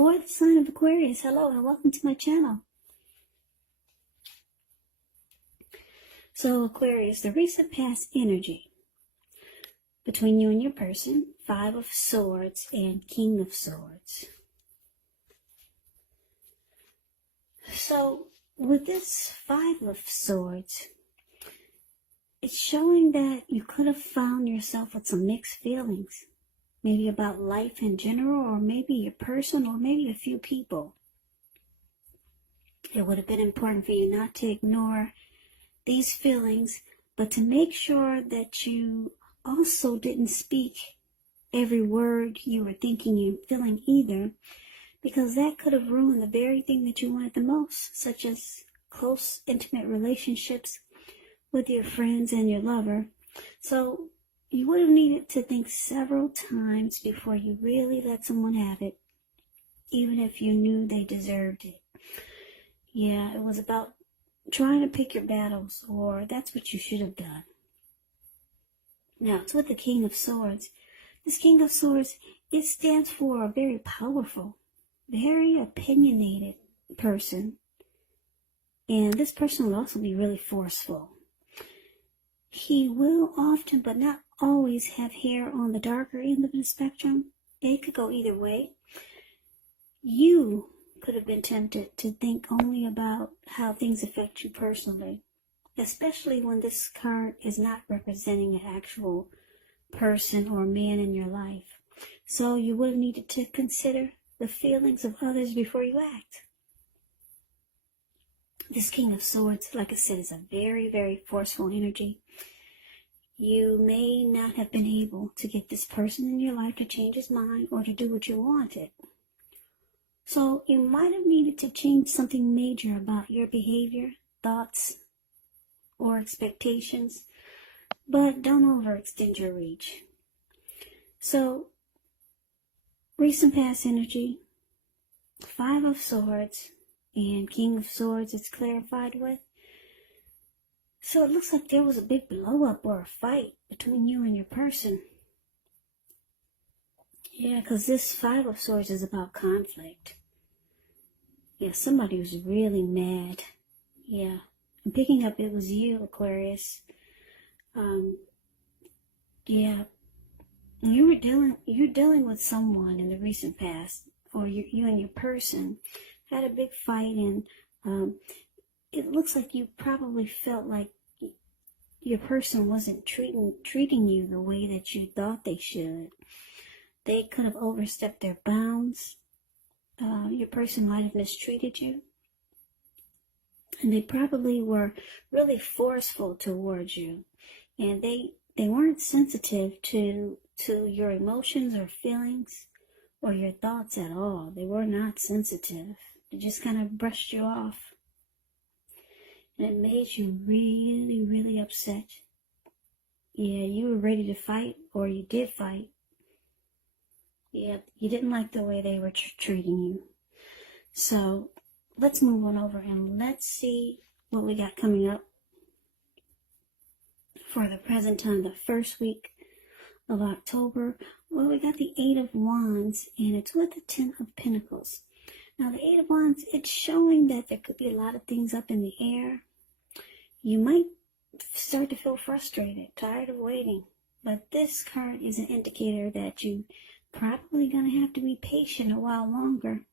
for the sign of Aquarius. Hello and welcome to my channel. So Aquarius, the recent past energy between you and your person, 5 of Swords and King of Swords. So with this 5 of Swords, it's showing that you could have found yourself with some mixed feelings. Maybe about life in general, or maybe your person, or maybe a few people. It would have been important for you not to ignore these feelings, but to make sure that you also didn't speak every word you were thinking and feeling either, because that could have ruined the very thing that you wanted the most, such as close, intimate relationships with your friends and your lover. So you would have needed to think several times before you really let someone have it, even if you knew they deserved it. Yeah, it was about trying to pick your battles, or that's what you should have done. Now, it's with the King of Swords. This King of Swords, it stands for a very powerful, very opinionated person. And this person will also be really forceful. He will often, but not always, have hair on the darker end of the spectrum. It could go either way. You could have been tempted to think only about how things affect you personally, especially when this card is not representing an actual person or man in your life. So you would have needed to consider the feelings of others before you act. This King of Swords, like I said, is a very, very forceful energy. You may not have been able to get this person in your life to change his mind or to do what you wanted. So you might have needed to change something major about your behavior, thoughts, or expectations, but don't overextend your reach. So, recent past energy, 5 of Swords, and King of Swords it's clarified with. So it looks like there was a big blow up or a fight between you and your person. Yeah, because this 5 of Swords is about conflict. Yeah, somebody was really mad. Yeah, I'm picking up it was you, Aquarius. Yeah, you're dealing with someone in the recent past, or you and your person had a big fight, and it looks like you probably felt like your person wasn't treating you the way that you thought they should. They could have overstepped their bounds. Your person might have mistreated you. And they probably were really forceful towards you. And they weren't sensitive to your emotions or feelings or your thoughts at all. They were not sensitive. They just kind of brushed you off. And it made you really, really upset. Yeah, you were ready to fight, or you did fight. Yeah, you didn't like the way they were treating you. So let's move on over and let's see what we got coming up for the present time, the first week of October. Well, we got the 8 of Wands, and it's with the 10 of Pentacles. Now, the 8 of Wands, it's showing that there could be a lot of things up in the air. You might start to feel frustrated, tired of waiting. But this card is an indicator that you probably going to have to be patient a while longer.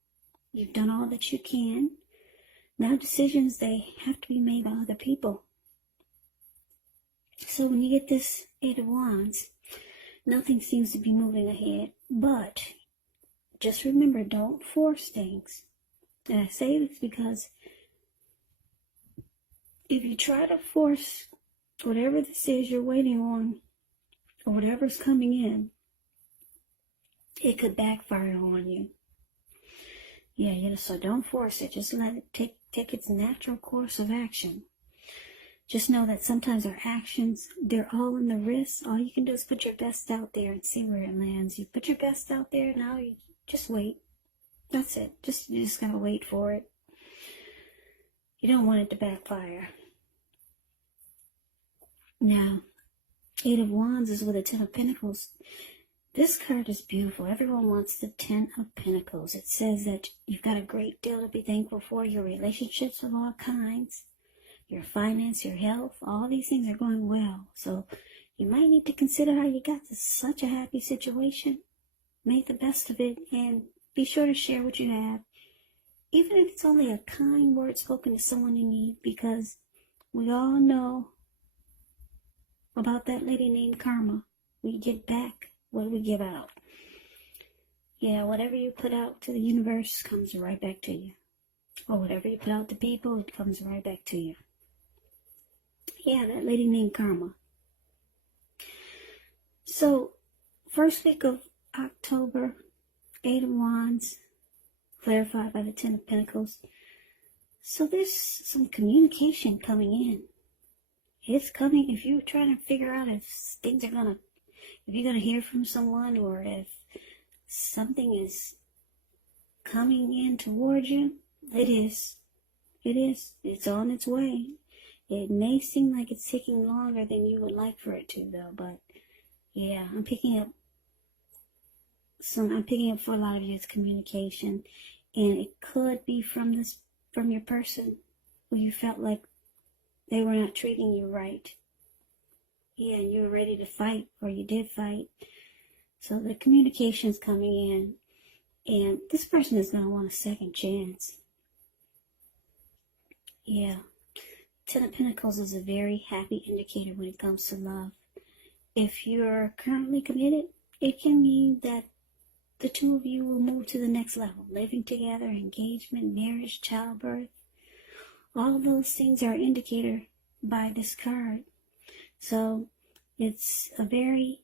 You've done all that you can. Now decisions, they have to be made by other people. So when you get this 8 of Wands, nothing seems to be moving ahead. But just remember, don't force things. And I say this because if you try to force whatever this is you're waiting on, or whatever's coming in, it could backfire on you. Yeah, so don't force it. Just let it take its natural course of action. Just know that sometimes our actions, they're all in the wrist. All you can do is put your best out there and see where it lands. You put your best out there, now you just wait. That's it. You just gotta wait for it. You don't want it to backfire. Now, 8 of Wands is with a 10 of Pentacles. This card is beautiful. Everyone wants the Ten of Pentacles. It says that you've got a great deal to be thankful for. Your relationships of all kinds, your finance, your health, all these things are going well. So you might need to consider how you got to such a happy situation. Make the best of it and be sure to share what you have. Even if it's only a kind word spoken to someone in need, because we all know about that lady named Karma. We get back what we give out. Yeah, whatever you put out to the universe comes right back to you. Or whatever you put out to people, it comes right back to you. Yeah, that lady named Karma. So, first week of October, 8 of Wands, clarified by the Ten of Pentacles. So there's some communication coming in. It's coming if you're trying to figure out if things are gonna, if you're gonna hear from someone or if something is coming in towards you. It is. It is. It's on its way. It may seem like it's taking longer than you would like for it to, though. But yeah, I'm picking up for a lot of you. It's communication, and it could be from your person who you felt like they were not treating you right. Yeah, and you were ready to fight, or you did fight. So the communication's coming in, and this person is going to want a second chance. Yeah. Ten of Pentacles is a very happy indicator when it comes to love. If you're currently committed, it can mean that the two of you will move to the next level. Living together, engagement, marriage, childbirth. All of those things are an indicator by this card. So it's a very,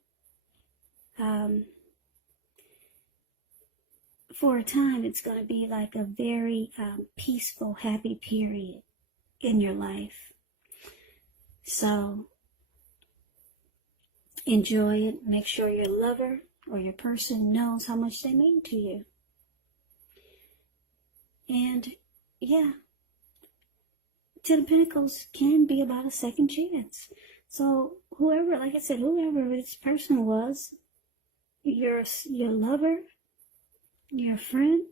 for a time, it's going to be like a very peaceful, happy period in your life. So enjoy it. Make sure your lover or your person knows how much they mean to you. And yeah, Ten of Pentacles can be about a second chance. So whoever, like I said, whoever this person was, your lover, your friend,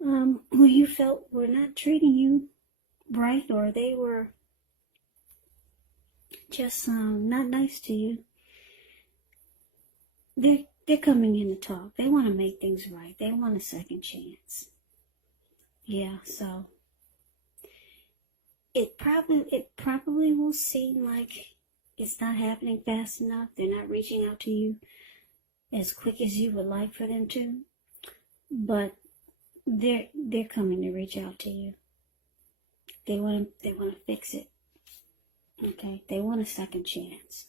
who you felt were not treating you right, or they were just not nice to you, they're coming in to talk. They want to make things right. They want a second chance. Yeah, so it probably will seem like it's not happening fast enough. They're not reaching out to you as quick as you would like for them to, but they're coming to reach out to you. They want to fix it. Okay, they want a second chance.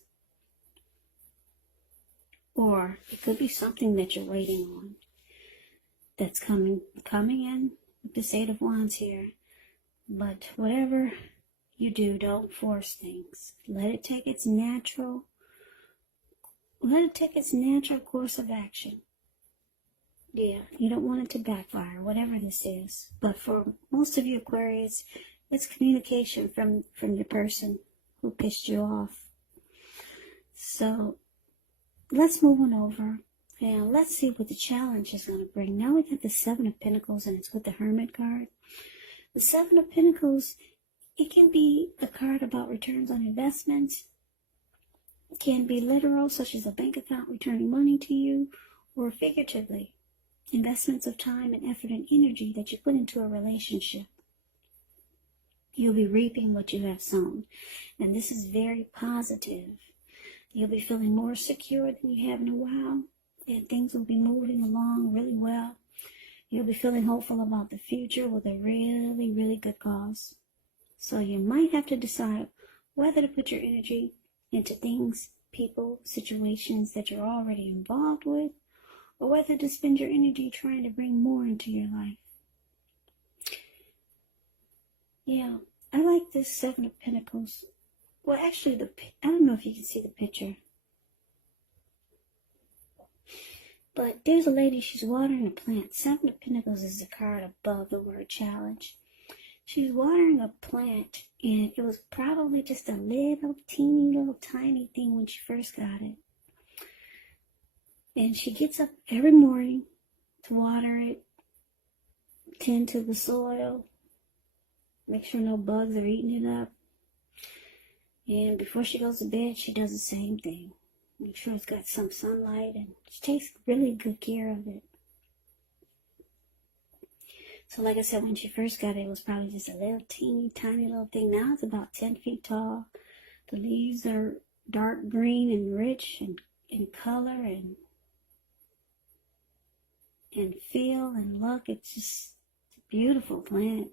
Or it could be something that you're waiting on that's coming in with this Eight of Wands here. But whatever you do, don't force things. Let it take its natural course of action. Yeah, you don't want it to backfire, whatever this is. But for most of you Aquarius, it's communication from your person who pissed you off. So let's move on over. And let's see what the challenge is going to bring. Now we got the Seven of Pentacles, and it's with the Hermit card. The Seven of Pentacles, it can be a card about returns on investments. It can be literal, such as a bank account returning money to you, or figuratively, investments of time and effort and energy that you put into a relationship. You'll be reaping what you have sown. And this is very positive. You'll be feeling more secure than you have in a while. And things will be moving along really well. You'll be feeling hopeful about the future with a really, really good cause. So you might have to decide whether to put your energy into things, people, situations that you're already involved with, or whether to spend your energy trying to bring more into your life. Yeah, I like this Seven of Pentacles. Well, actually, I don't know if you can see the picture. But there's a lady, she's watering a plant. Seven of Pentacles is the card above the word challenge. She's watering a plant, and it was probably just a little teeny little tiny thing when she first got it. And she gets up every morning to water it, tend to the soil, make sure no bugs are eating it up. And before she goes to bed, she does the same thing. Make sure it's got some sunlight, and she takes really good care of it. So like I said, when she first got it, it was probably just a little teeny tiny little thing. Now it's about 10 feet tall. The leaves are dark green and rich and in color and feel and look. It's just a beautiful plant.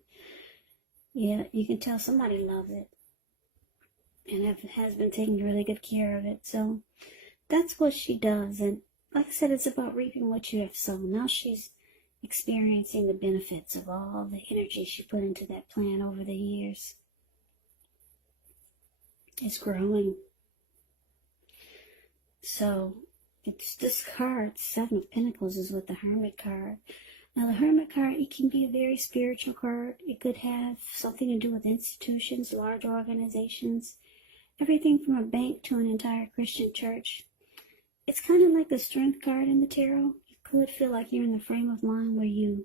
Yeah, you can tell somebody loves it and has been taking really good care of it. So that's what she does. And like I said, it's about reaping what you have sown. Now she's experiencing the benefits of all the energy she put into that plant over the years. It's growing. So it's this card, Seven of Pentacles, is what the Hermit card. Now the Hermit card, it can be a very spiritual card. It could have something to do with institutions, large organizations, everything from a bank to an entire Christian church. It's kind of like the Strength card in the tarot. Could feel like you're in the frame of mind where you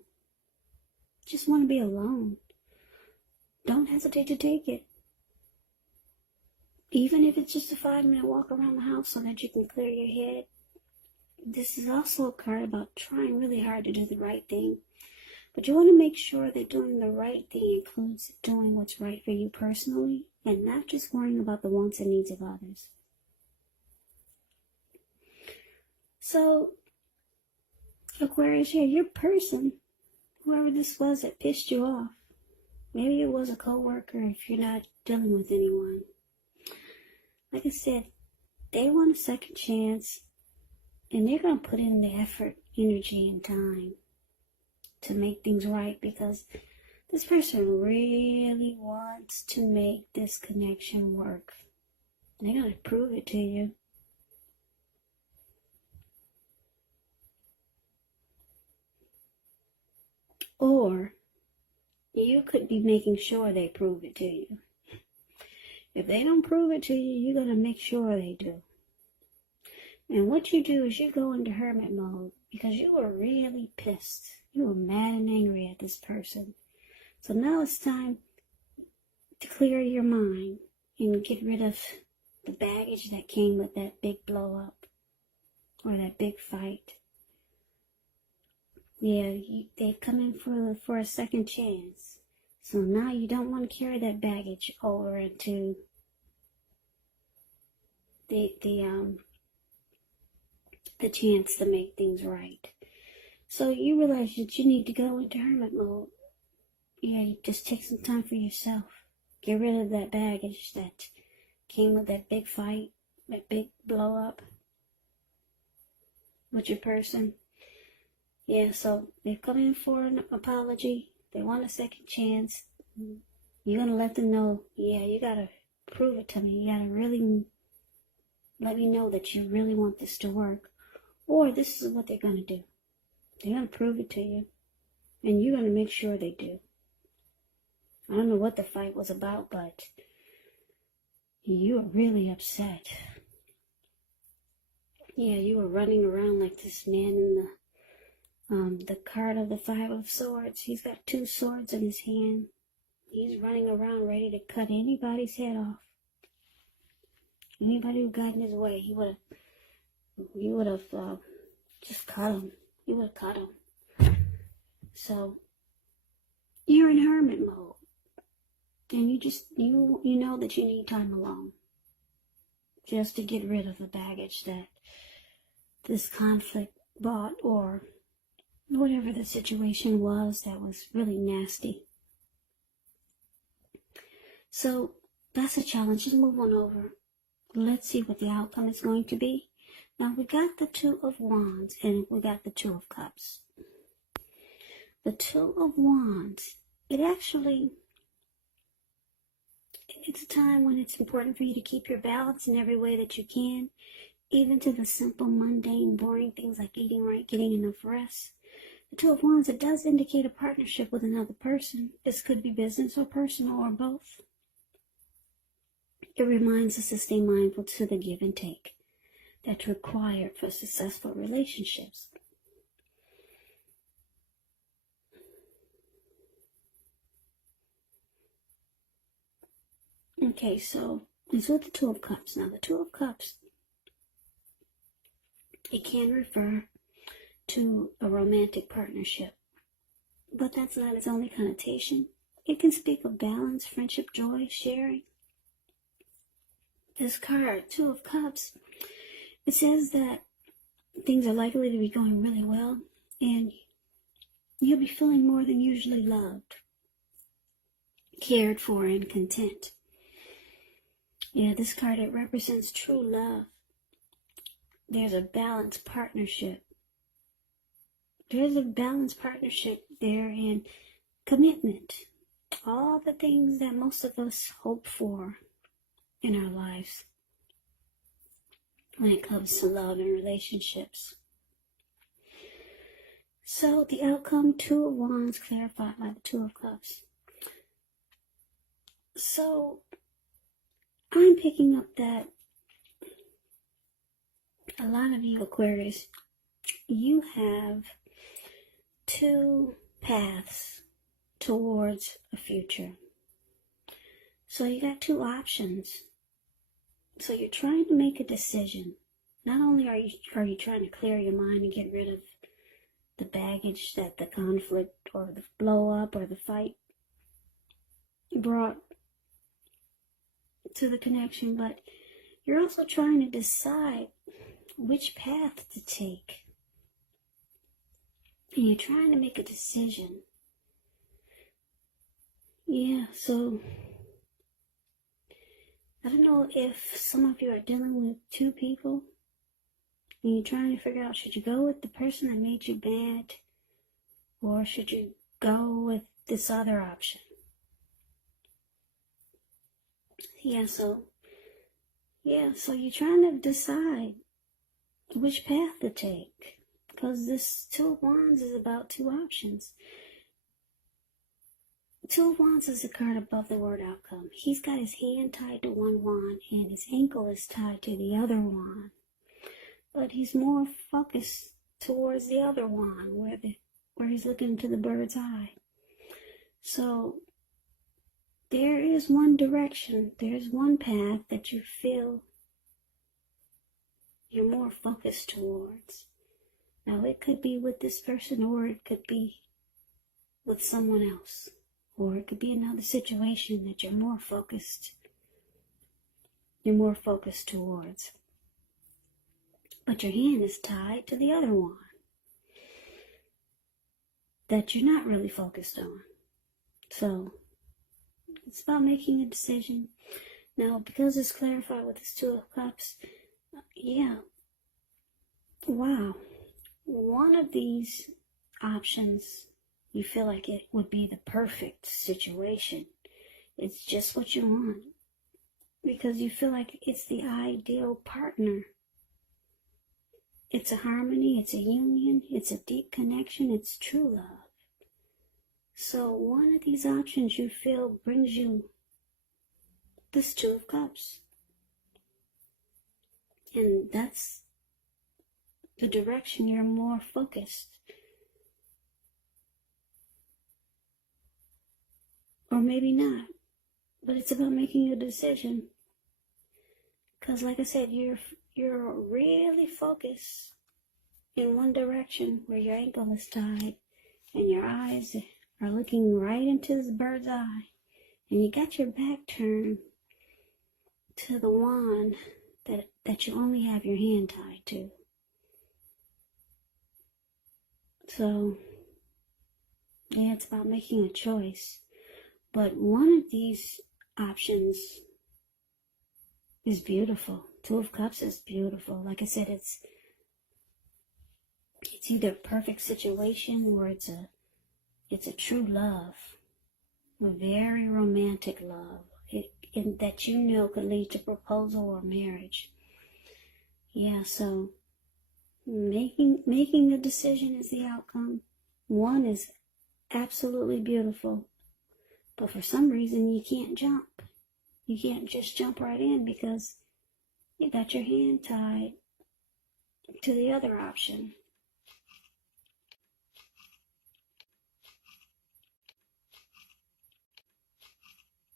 just want to be alone. Don't hesitate to take it. Even if it's just a 5-minute walk around the house so that you can clear your head. This is also a card about trying really hard to do the right thing. But you want to make sure that doing the right thing includes doing what's right for you personally and not just worrying about the wants and needs of others. So, Aquarius, here, your person, whoever this was that pissed you off, maybe it was a coworker if you're not dealing with anyone. Like I said, they want a second chance, and they're going to put in the effort, energy, and time to make things right, because this person really wants to make this connection work. And they're going to prove it to you. Or you could be making sure they prove it to you. If they don't prove it to you, you're going to make sure they do. And what you do is you go into hermit mode because you were really pissed. You were mad and angry at this person. So now it's time to clear your mind and get rid of the baggage that came with that big blow up or that big fight. Yeah, they come in for a second chance. So now you don't want to carry that baggage over into the chance to make things right. So you realize that you need to go into hermit mode. Yeah, you just take some time for yourself. Get rid of that baggage that came with that big fight, that big blow up with your person. Yeah, so they've come in for an apology. They want a second chance. You're going to let them know, yeah, you got to prove it to me. You got to really let me know that you really want this to work. Or this is what they're going to do. They're going to prove it to you. And you're going to make sure they do. I don't know what the fight was about, but you were really upset. Yeah, you were running around like this man in the card of the Five of Swords. He's got 2 swords in his hand. He's running around ready to cut anybody's head off. Anybody who got in his way, he would have just cut him. He would have cut him. So you're in hermit mode, and you know that you need time alone, just to get rid of the baggage that this conflict brought, or whatever the situation was that was really nasty. So that's a challenge. Just move on over. Let's see what the outcome is going to be. Now we got the 2 of Wands and we got the 2 of Cups. The 2 of Wands, it's a time when it's important for you to keep your balance in every way that you can, even to the simple, mundane, boring things like eating right, getting enough rest. The 2 of Wands, it does indicate a partnership with another person. This could be business or personal or both. It reminds us to stay mindful to the give and take. that's required for successful relationships. Okay, so it's with the Two of Cups. Now, the Two of Cups, it can refer to a romantic partnership, but that's not its only connotation. It can speak of balance, friendship, joy, sharing. This card, Two of Cups, it says that things are likely to be going really well, and you'll be feeling more than usually loved, cared for, and content. Yeah, this card, it represents true love. There's a balanced partnership. There's a balanced partnership there, and commitment. All the things that most of us hope for in our lives when it comes to love and relationships. So the outcome, Two of Wands, clarified by the Two of Cups. So I'm picking up that a lot of you Aquarius, you have two paths towards a future. So you got two options. So you're trying to make a decision. Not only are you trying to clear your mind and get rid of the baggage that the conflict or the blow up or the fight brought to the connection, but you're also trying to decide which path to take. And you're trying to make a decision. Yeah, so I don't know if some of you are dealing with two people and you're trying to figure out, should you go with the person that made you mad, or should you go with this other option? So you're trying to decide which path to take, because this Two of Wands is about two options. Two of Wands is a card above the word outcome. He's got his hand tied to one wand and his ankle is tied to the other wand, but he's more focused towards the other wand where he's looking into the bird's eye. So there is one direction, there's one path that you feel you're more focused towards. Now, it could be with this person, or it could be with someone else, or it could be another situation that you're more focused towards. But your hand is tied to the other one that you're not really focused on. So it's about making a decision. Now, because it's clarified with this Two of Cups, wow. One of these options, you feel like it would be the perfect situation. It's just what you want, because you feel like it's the ideal partner. It's a harmony, it's a union, it's a deep connection, it's true love. So one of these options you feel brings you this Two of Cups. And that's the direction you're more focused. Or maybe not. But it's about making a decision. Because like I said, you're really focused in one direction where your ankle is tied and your eyes are looking right into this bird's eye. And you got your back turned to the wand that you only have your hand tied to. So, it's about making a choice. But one of these options is beautiful. Two of Cups is beautiful. Like I said, it's either a perfect situation or it's a true love. A very romantic love. That could lead to proposal or marriage. So making a decision is the outcome. One is absolutely beautiful, but for some reason you can't jump. You can't just jump right in because you got your hand tied to the other option.